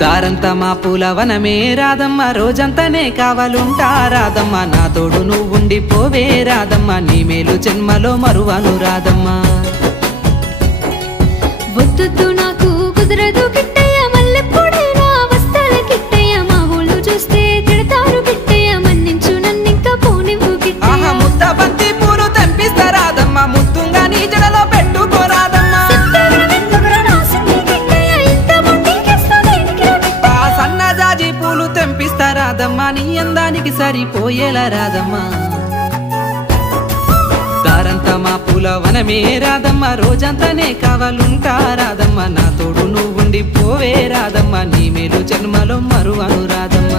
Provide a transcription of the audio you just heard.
దారంతా మా పూల వనమే రాధమ్మ, రోజంతానే కావాలుంటా రాధమ్మ, నా తోడు నువ్వుండి పోవే రాధమ్మ, నీ మేలు జన్మలో మరువను రాధమ్మ. వద్దు నాకు కుదరదు కిట్టయ్య, మల్లెప్పుడైనా వస్తాల కిట్టయ్య, మా ఊళ్ళు చూస్తే తిడతారు కిట్టయ్య, మన్నించు నన్నింకా పోనివ్వు కిట్టయ్య. ఆహా ముద్ద బంతి పూలు తెంపిస్తా రాధమ్మ, ముత్తుంగా నీ జడలో పెట్టుకో రాధమ్మ. సన్నజాజి పూలు తెంపిస్తా రాధమ్మ, నీ అందానికి సరిపోయేలా రాధమ్మ. దారంతా మా పూల వనమే రాధమ్మ, రోజంతానే కావాలుంటా రాధమ్మ, నా తోడు నువ్వుండి పోవే రాధమ్మ, నీ మేలు జన్మలో మరువను రాధమ్మ.